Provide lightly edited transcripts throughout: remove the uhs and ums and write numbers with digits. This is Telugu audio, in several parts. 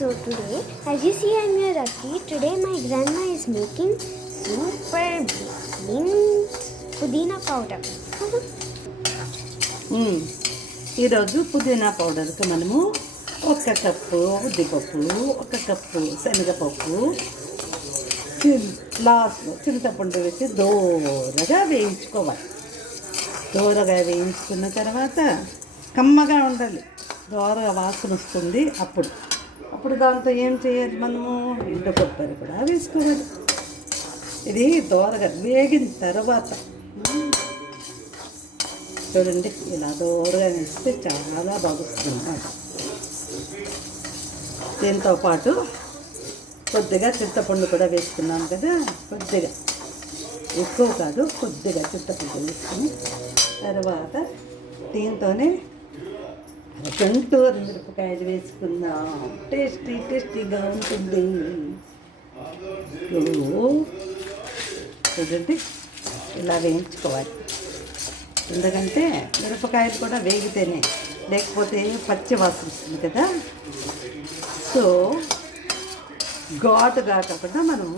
So today, as you see, I'm your Rakhi. Today my grandma is making super mint pudina powder. ఈరోజు పుదీనా పౌడర్కి మనము 1 కప్పు ఉద్దిపప్పు, 1 కప్పు శనగపప్పు, లాస్ట్లో చింతపండు వేసి దూరగా వేయించుకోవాలి. దూరగా వేయించుకున్న తర్వాత కమ్మగా ఉండాలి, దూరగా వాసన వస్తుంది. అప్పుడు దాంతో ఏం చేయాలి, మనము ఎండు కొబ్బరి కూడా వేసుకోవాలి. ఇది దూరగా వేగిన తర్వాత చూడండి, ఇలా దూరగా వేస్తే చాలా బాగుస్తుంది. దీంతో పాటు కొద్దిగా చింతపండు కూడా వేసుకున్నాం కదా, కొద్దిగా, ఎక్కువ కాదు, కొద్దిగా చింతపండు వేసుకుని తర్వాత దీంతోనే 2 మిరపకాయలు వేసుకుందాం. టేస్టీగా ఉంటుంది. చూడండి, ఇలా వేయించుకోవాలి. ఎందుకంటే మిరపకాయలు కూడా వేగితేనే, లేకపోతే పచ్చి వాసన వస్తుంది కదా. సో ఘాటుగా కాకుండా మనం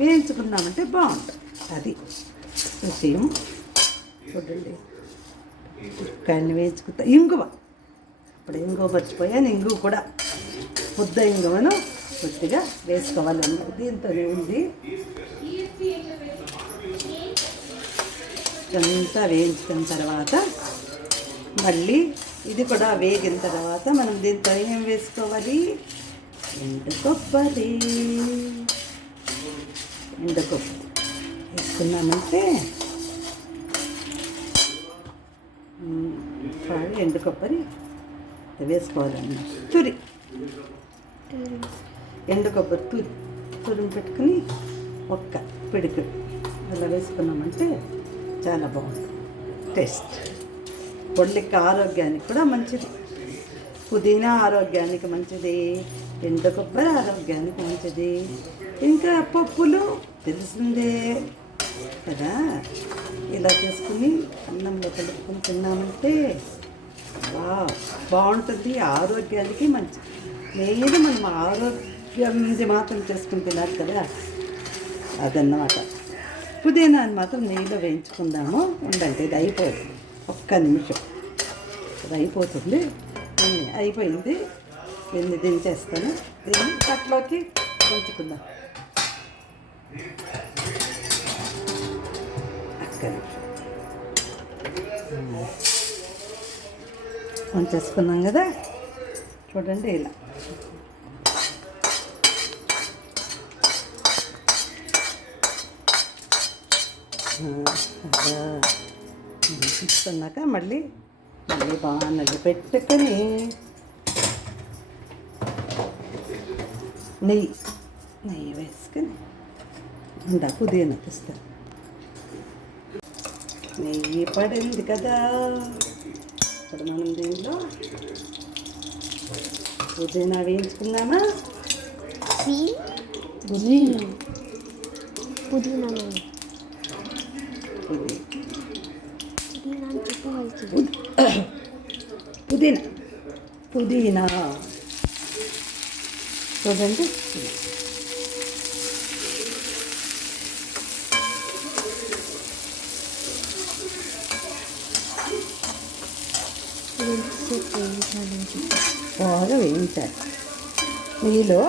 వేయించుకున్నామంటే బాగుంటుంది. అది విషయం. చూడండి, మిరపకాయలు వేయించుకుంటా. ఇంగువ, ఇప్పుడు ఇంగువ మర్చిపోయాను, ఇంగువ కూడా ముద్ద ఇంగువను కొద్దిగా వేసుకోవాలి అన్నమాట. దీంతోనే ఉంది. ఇదంతా వేయించుకున్న తర్వాత మళ్ళీ ఇది కూడా వేగిన తర్వాత మనం దీంతో ఏం వేసుకోవాలి, ఎండు కొబ్బరి వేసుకున్నామంటే ఎండు కొబ్బరి వేసుకోవాలన్నమాట. ఎండు కొబ్బరి తురిమి పెట్టుకుని 1 పిడికెడు అలా వేసుకున్నామంటే చాలా బాగుంటుంది టేస్ట్. ఒళ్ళకి ఆరోగ్యానికి కూడా మంచిది. పుదీనా ఆరోగ్యానికి మంచిది, ఎండు కొబ్బరి ఆరోగ్యానికి మంచిది. ఇంకా పప్పులు తెలిసిందే కదా. ఇలా చేసుకుని అన్నంలో కలుపుకొని తిన్నామంటే బాగుంటుంది, ఆరోగ్యానికి మంచిది. మెయిన్ మనం ఆరోగ్యంది మాత్రం చేసుకుని తినాలి కదా, అదన్నమాట. పుదీనాన్ని మాత్రం నెయ్యిలో వేయించుకుందాము. ఉండండి, ఇది అయిపోతుంది, 1 నిమిషం ఇది అయిపోతుంది. అయిపోయింది, దీన్ని దించేస్తాను. దీన్ని కట్లోకి ఉంచుకుందాం. 1 నిమిషం ఉంచేసుకున్నాం కదా. చూడండి, ఇలా తీసుకున్నాక మళ్ళీ బాగా పెట్టుకొని నెయ్యి వేసుకొని పుదీనా తీస్తాను. నెయ్యి పడింది కదా. ఇప్పుడు మనం దీంట్లో పుదీనా వేయించుకున్నామా. పుదీనా చూడండి, బాగా వేయించాలి. నీలో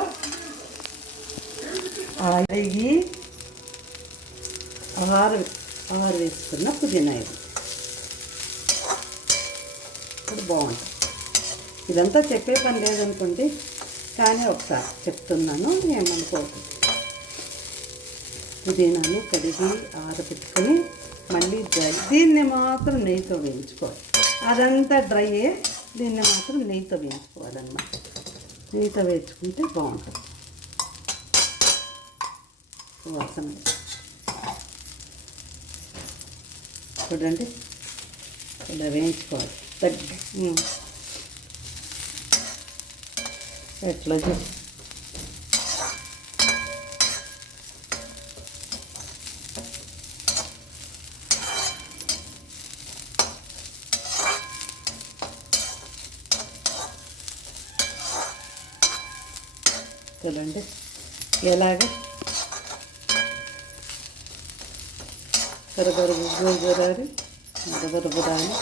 ఆరు వేసుకున్న పుదీనా ఇది ఇప్పుడు బాగుంటుంది. ఇదంతా చెప్పే పని లేదనుకోండి, కానీ ఒకసారి చెప్తున్నాను, ఏమనుకోవద్దు. పుదీనాను కడిగి ఆరబెట్టుకొని మళ్ళీ దీన్ని మాత్రం నెయ్యితో వేయించుకోవాలి. అదంతా డ్రై అయ్యే, దీన్ని మాత్రం నెయ్యితో వేయించుకోవాలన్నమాట. నెయ్యితో వేయించుకుంటే బాగుంటుంది వాసన. చూడండి, ఇలా వేయించుకోవాలి. ఎట్లా చూడండి ఎలాగ కరబరబురారు మరబరబురాలు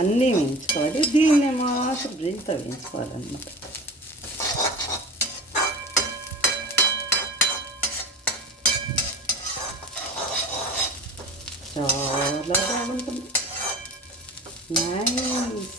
అన్నీ వేయించుకోవాలి. దీన్ని మాత్రం బ్రెయిన్తో వేయించుకోవాలన్నమాట. చాలా బాగుంటుంది. నైస్.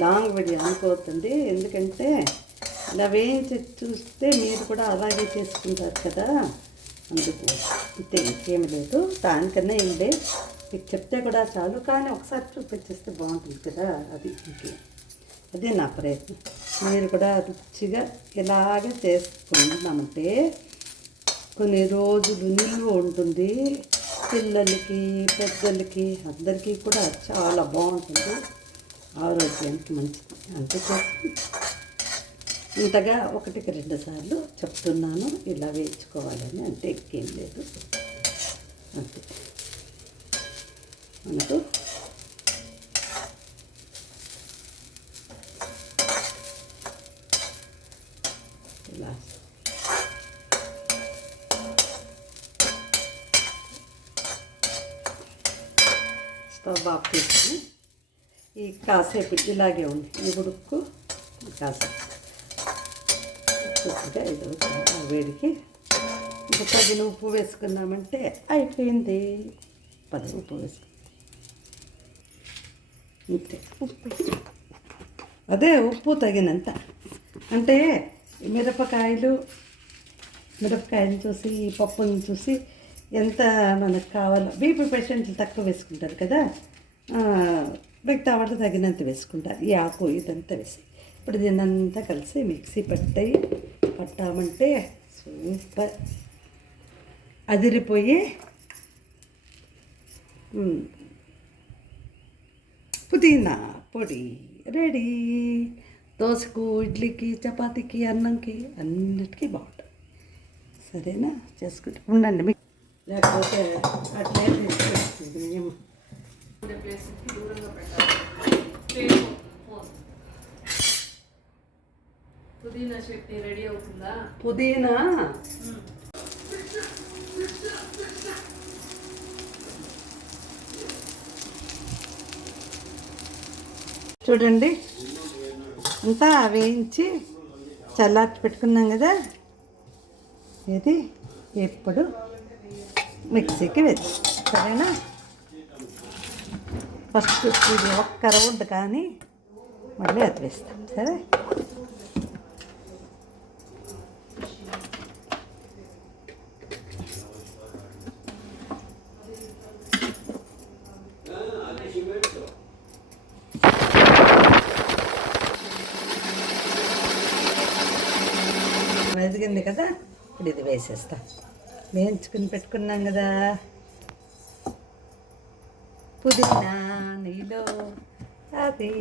లాంగ్ వీడియో అనుకోవద్దండి, ఎందుకంటే ఇలా వేయించి చూస్తే మీరు కూడా అలాగే చేసుకుంటారు కదా, అందుకు అంతే, ఇంకేమి లేదు. దానికన్నా ఏం లేదు, మీకు చెప్తే కూడా చాలు, కానీ ఒకసారి చూపించేస్తే బాగుంటుంది కదా, అది అదే నా ప్రయత్నం. మీరు కూడా రుచిగా ఇలాగే చేసుకుంటున్నామంటే కొన్ని రోజులు నిల్వ ఉంటుంది. పిల్లలకి పెద్దలకి అందరికీ కూడా చాలా బాగుంటుంది, ఆరోగ్యానికి మంచిది. అందుకోసం ఇంతగా 1-2 సార్లు చెప్తున్నాను ఇలా వేయించుకోవాలని, అంటే ఎక్కేం లేదు. అంతే మనకు ఇలా స్టవ్ ఆఫ్ చేసుకుని ఈ కాసేపు ఇలాగే ఉంది, ఈ ఉడుకు కాసేపు ఉప్పుగా ఇది వేడికి ఇంకా తగిన ఉప్పు వేసుకున్నామంటే అయిపోయింది. ఉప్పు వేసుకుని అంతే. అదే ఉప్పు తగినంత, అంటే మిరపకాయలు చూసి పప్పుని చూసి ఎంత మనకు కావాలో. బీపీ పేషెంట్లు తక్కువ వేసుకుంటారు కదా, మిగతా వాటి తగినంత వేసుకుంటారు. ఈ ఆకు ఇదంతా వేసి ఇప్పుడు దీన్నంతా కలిసి మిక్సీ పట్టామంటే సూపర్ అదిరిపోయి పుదీనా పొడి రెడీ. దోశకు, ఇడ్లీకి, చపాతీకి, అన్నంకి అన్నిటికీ బాగుంటుంది. సరేనా, చేసుకుంటే ఉండండి. మీకు లేకపోతే అట్లే పుదీనా చట్నీ రెడీ అవుతుందా? పుదీనా చూడండి, అంతా వేయించి చల్లార్చి పెట్టుకున్నాం కదా, ఇది ఇప్పుడు మిక్సీకి వేసి, సరేనా. ఫస్ట్ ఇది ఒక్క రౌండ్ కానీ మళ్ళీ అది వేస్తాం, సరే. ఎదిగింది కదా, ఇప్పుడు ఇది వేసేస్తాం. వేయించుకుని పెట్టుకున్నాం కదా పుదీనా నీలో, అది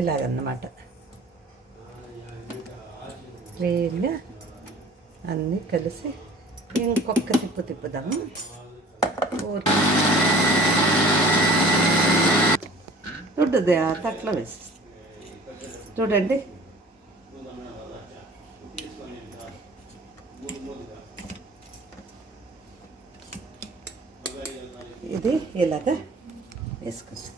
ఇలాగన్నమాట. క్లీన్గా అన్నీ కలిసి ఇంకొక తిప్పుదాము. చూడదు తట్లో వేసి చూడండి, ఇది ఇలాగా వేసుకుంటాం.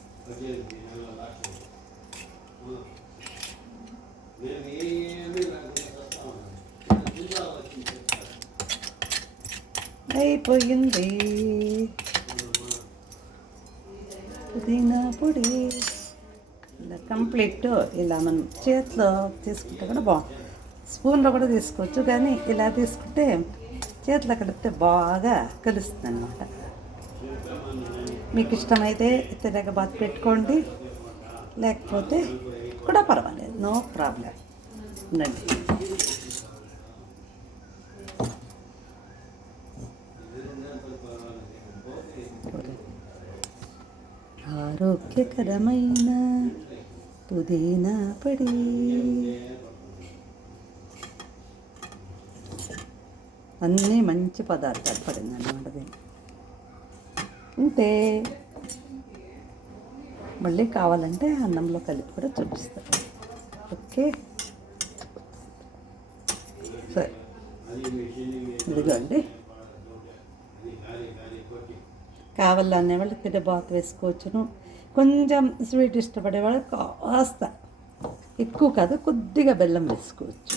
అయిపోయింది పుదీనా పొడి. ఇలా కంప్లీట్ ఇలా మనం చేతిలో తీసుకుంటే కూడా బాగుంటుంది. స్పూన్లో కూడా తీసుకోవచ్చు, కానీ ఇలా తీసుకుంటే చేతిలో కలిపితే బాగా కలుస్తుంది అన్నమాట. మీకు ఇష్టమైతే తిరగబాతు పెట్టుకోండి, లేకపోతే కూడా పర్వాలేదు, నో ప్రాబ్లం. ఉండండి. ఆరోగ్యకరమైన పుదీనా పొడి, అన్నీ మంచి పదార్థాలు పడింది అన్నమాట దీన్ని. అంటే మళ్ళీ కావాలంటే అన్నంలో కలిపి కూడా చూపిస్తాను. ఓకే, సరే ఇదిగోండి. కావాలనే వాళ్ళు తిరగబాతు వేసుకోవచ్చును. కొంచెం స్వీట్ ఇష్టపడే వాళ్ళు కాస్త ఎక్కువ కాదు, కొద్దిగా బెల్లం వేసుకోవచ్చు.